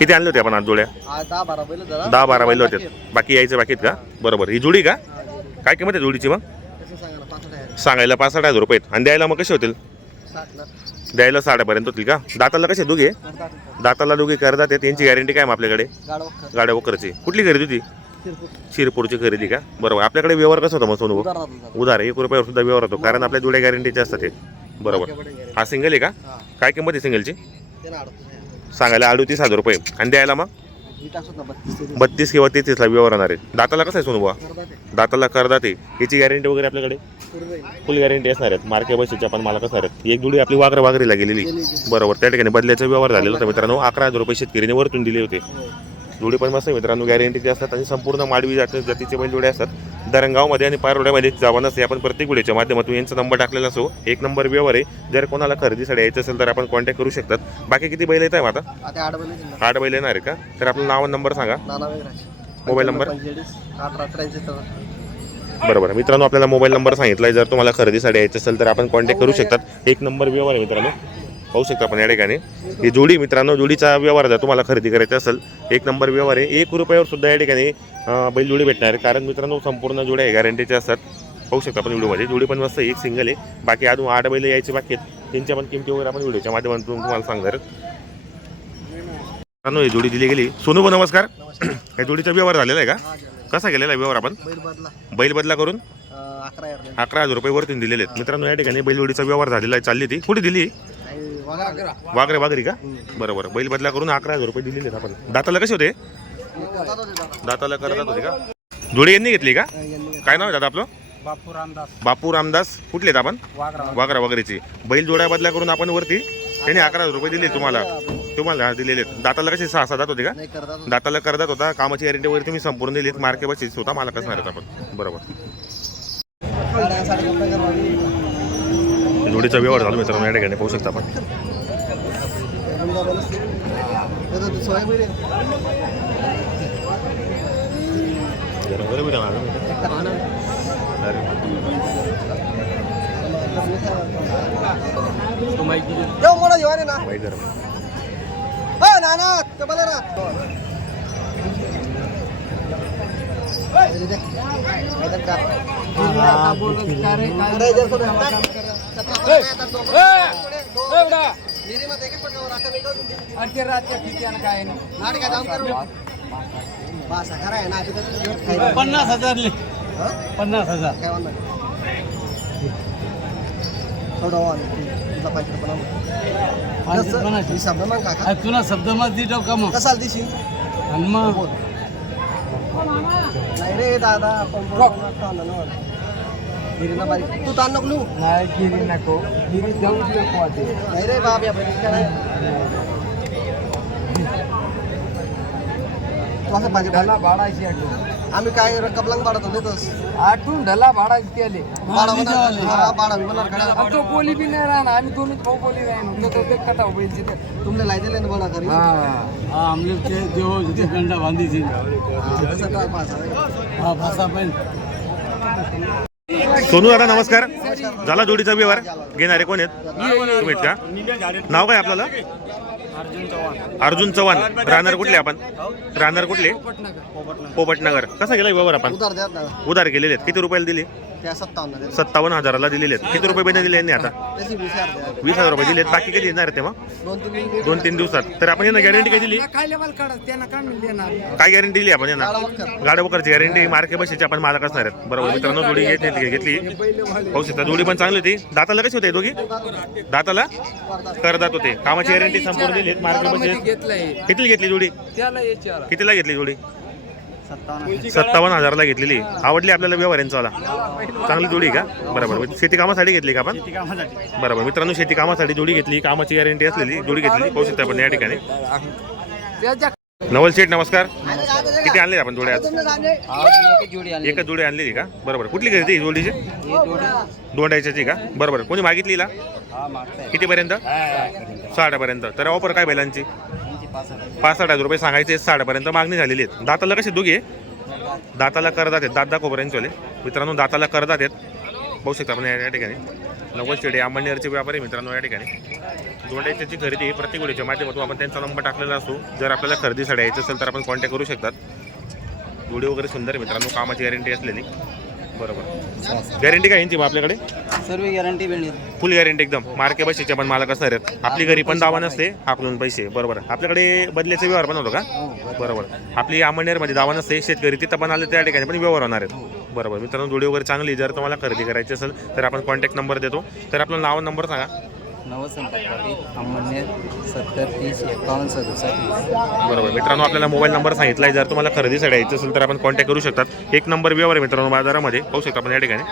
किती आणले होते आपण आज जोड्या दहा बारा बैल जरा दहा बारा बैल होते. बाकी यायचे बाकी आहेत का? बरोबर. ही जोडी का? काय किंमत आहे जोडीची मग? सांगायला पाच साठ हजार रुपये आहेत. आणि द्यायला मग कसे होतील? द्यायला साड्यापर्यंत होतील का? दाताला कसे दोघे? दाताला दोघे करतात आहेत. त्यांची गॅरंटी काय मग आपल्याकडे? गाड्या वकरची कुठली खरेदी होती? शिरपूर. शिरपूरची खरेदी का? बरोबर. आपल्याकडे व्यवहार कसा होता मग सोनू? उधार एक रुपयावर सुद्धा व्यवहार होतो. कारण आपल्या जोड्या गॅरंटीचे असतात ते बरोबर. हा सिंगल आहे का? काय किंमत आहे सिंगलची ते सांगायला अडतीस हजार रुपये. आणि द्यायला मग? बत्तीस किंवा तेहतीसला व्यवहार होणार आहे. दाताला कसं आहे सोनू बुवा? करतात ते. दाताला करदाते याची गॅरंटी वगैरे आपल्याकडे. फुल गॅरंटी असणार आहेत. मार्के बसीच्या पण मला कसं आहेत एक जुडी आपली वाघर वाघरीला गेलेली. बरोबर. त्या ठिकाणी बदल्याचा व्यवहार झालेला होता मित्रांनो. अकरा हजार रुपये शेतकरीने वरतून दिले होते. हो. जोडी पण मस्त मित्रांनो. गॅरंटीचे असतात आणि संपूर्ण माडवी जात जातीचे बैल जोडे असतात. दरंगावमध्ये आणि पारोड्यामध्ये जावा नसते आपण प्रत्येक व्हिडिओच्या माध्यमातून यांचा नंबर टाकलेला असो एक नंबर व्यवहार आहे. जर कोणाला खरेदीसाठी यायचं असेल तर आपण कॉन्टॅक्ट करू शकतात. बाकी किती बैल येत आहे आता आठ बैल येणार आहे का? तर आपलं नाव नंबर सांगा. Mobile number? बरोबर. मित्रांनो आपल्याला मोबाईल नंबर सांगितला जर तुम्हाला खरेदीसाठी यायचं असेल तर आपण कॉन्टॅक्ट करू शकतात. एक नंबर व्यवहार आहे मित्रांनो. पाहू शकता आपण या ठिकाणी. ही जोडी मित्रांनो जोडीचा व्यवहार जर तुम्हाला खरेदी करायचा असेल एक नंबर व्यवहार आहे. एक रुपयावर सुद्धा या ठिकाणी बैल जोडी भेटणार आहे. कारण मित्रांनो संपूर्ण जोड्या गॅरंटीच्या असतात. पाहू शकता आपण व्हिडिओमध्ये. जोडी पण मस्त एक सिंगल आहे. बाकी अजून आठ बैल यायचे बाकी आहेत. त्यांच्या पण किमती वगैरे आपण व्हिडिओच्या माध्यमातून तुम्हाला सांगणार. मित्रांनो ही जोडी दिली गेली. सोनू नमस्कार. या जोडीचा व्यवहार झालेला आहे का. कसा गेलेला आहे व्यवहार आपण? बैल बदला. बैल बदला करून? अकरा हजार बैल. अकरा हजार रुपये वरती दिलेले आहेत. मित्रांनो या ठिकाणी बैलवडीचा व्यवहार झालेला आहे. चालली ती. कुठे दिली? वगैरे वागरे का? बरोबर बैल बदला करून अकरा हजार रुपये दिलेले आहेत आपण. दाताला कसे होते. दाताला करतात होते का? जोडी यांनी घेतली का? काय नाव आहे दादा आपलं? बापू रामदास. बापू रामदास. कुठले आहेत आपण? वागरा वागरा वगैरेची बैल जोड्या बदला करून आपण वरती त्यांनी अकरा हजार रुपये दिले तुम्हाला. तुम्हाला दिलेले आहेत. दाताला कसे सहा सहा दात होते का. दाताला करतात होता. कामाची गॅरंटी वगैरे तुम्ही संपूर्ण दिलीत मार्के बसीच होता मला कसं आपण. बरोबर. जोडीचा व्यवहार झाला मित्रांनो या ठिकाणी पाहू शकता आपण. ना? माहिती ना पन्नास हजार काय पन्नास हजार. म्हणणार थोडं. ही शब्द मग काका. तुला शब्द मत दी का मग? कसाल दिशील? आणि मग? नाही रे दादा आपण बोलणार तर आलं ना. गिरीला बारीक तू ताण नको लिहू. नाही गिरी नको गिरी जाऊच नको वाटे नाही रे बाप या बहिणी काय तू असं पाहिजे ढला भाडायची आठवण आम्ही काय कपलांग पाडतो देतोस आठवून ढला भाडायची त्याले पाडा म्हणणार हा, पाडा मी म्हणणार कड्याला तो बोली बी नाही राहणार आम्ही दोन्ही भाऊ बोली नाही. तो ते कटा होईल तिथे. तुमने लाई दिले ना बोला घरी? हा. हा हा, काय हा. भाषा पण सोनू दादा नमस्कार. झाला जोडीचा व्यवहार? घेणारे कोण आहेत? तुम्ही आहेत का? नाव काय आपल्याला? अर्जुन चव्हाण. राहणार कुठले आपण? राहणार कुठले? पोपटनगर. कसा गेला व्यवहार आपण? उधार केलेले आहेत. किती रुपयाला दिले? त्या सत्तावन्न हजाराला दिलेले आहेत. किती रुपये महिने दिले यांनी आता? वीस हजार द्या. वीस हजार रुपये दिलेत. बाकी कधी येणार आहेत तेव्हा? दोन तीन दोन तीन दिवसात. तर आपण यांना गॅरंटी काय दिली? काय लेवल काढा त्यांना काय देणार. काय गॅरंटी दिली आपण यांना. गाड्या वगैरेची गॅरंटी मार्के बशीची आपण मालक असणार आहेत. बरोबर मित्रांनो जोडी घेतली घेतली पाहू शकता जोडी पण चांगली होती. दाताला कशी होते दोघी? दाताला? करदात होते. कामाची गॅरंटी संपूर्ण दिली मार्के बशी घेतलंय. किती घेतली जोडी? त्याला कितीला घेतली जोडी? सत्तावन्न हजारला घेतलेली. आवडली आपल्याला व्यवहार यांचा चांगली जोडी का? बरोबर. शेती कामासाठी घेतली का आपण? बरोबर. मित्रांनो शेती कामासाठी जोडी घेतली. कामाची गॅरंटी असलेली जोडी घेतली पाहू शकता आपण या ठिकाणी. नवल शेठ नमस्कार. किती आणले आपण जोड्या आली एकच जोडी आणलेली का? बरोबर. कुठली आहे जोडीची? दोन डायच्याची का? बरोबर. कोणी मागितली कितीपर्यंत? साठापर्यंत तर ऑफर काय बैलांची? पाच साठ हजार रुपये सांगायचे साठापर्यंत मागणी झालेली आहेत. दाताला कशी दोघे? दाताला करदात आहेत बरं यांच्यावाले मित्रांनो दाताला करदात आहेत. पाहू शकता आपण या ठिकाणी. नव्वद शेडे अंबनेरचे व्यापारी मित्रांनो या ठिकाणी. जोडे त्याची खरेदी ही प्रत्येक व्हिडिओच्या माध्यमातून आपण त्यांचा नंबर टाकलेला असतो. जर आपल्याला खरेदीसाठी यायचं असेल तर आपण कॉन्टॅक्ट करू शकतात. व्हिडिओ वगैरे सुंदर मित्रांनो कामाची गॅरंटी असलेली. बरोबर. गॅरंटी काय यांची मग आपल्याकडे? सर्व गॅरंटी भेटेल फुल गॅरंटी एकदम. मार्के बशीचे पण मालक असणार आहेत. आपली घरी पण दावा नसते आपल्याला पैसे. बरोबर आपल्याकडे बदल्याचे व्यवहार पण होतो का? बरोबर. आपली अमळनेरमध्ये दावा नसते शेतकरी तिथं पण आले त्या ठिकाणी पण व्यवहार होणार आहेत. बरोबर. मित्रांनो जोडी वगैरे चांगली जर तुम्हाला खरेदी करायची असेल तर आपण कॉन्टॅक्ट नंबर देतो. तर आपलं नाव नंबर सांगा. बरोबर. मित्रांनो आपल्याला मोबाईल नंबर सांगितला आहे जर तुम्हाला खरेदीसाठी यायचं असेल तर आपण कॉन्टॅक्ट करू शकतात. एक नंबर व्यवहार आहे मित्रांनो बाजारामध्ये. पाहू शकता आपण या ठिकाणी.